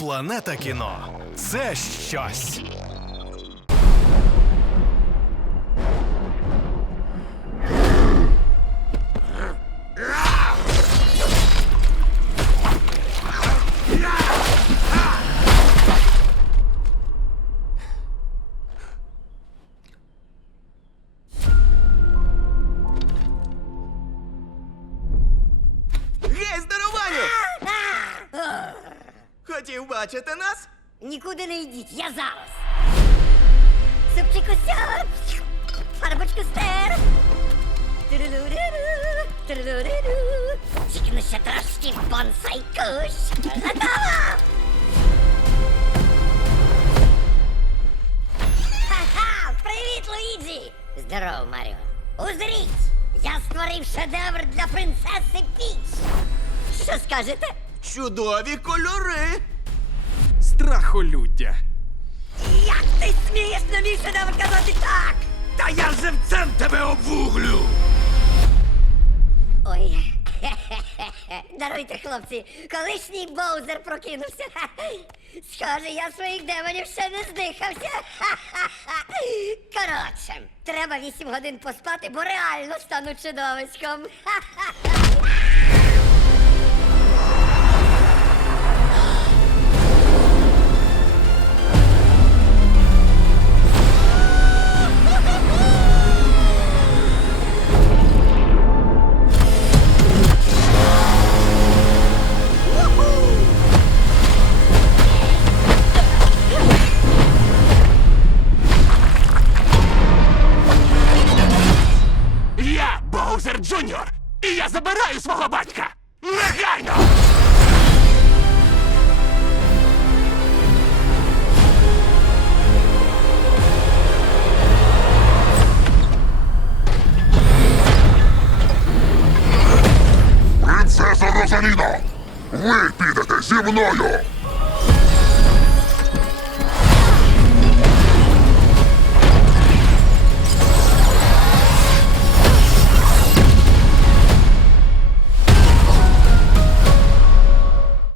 Планета кіно це щось. Хотів бачити нас? Нікуди не йдіть, я зараз. Супчику сяп, фарбочку стер. Тирилуриру. Чікну ще трошки бонсай куш. Готово! Ха-ха! Привіт, Луїджі! Здорово, Маріо. Узріть! Я створив шедевр для принцеси Піч. Що скажете? Чудові кольори! Страхолюддя. Як ти смієш на мій шедевр казати так? Та я живцем тебе обвуглю! Ой. Даруйте, хлопці, колишній Боузер прокинувся. Схоже, я своїх демонів ще не здихався. Коротше, треба вісім годин поспати, бо реально стану чудовиськом. Джуніор! І я забираю свого батька! Негайно! Принцеса Розаліно! Ви підете зі мною!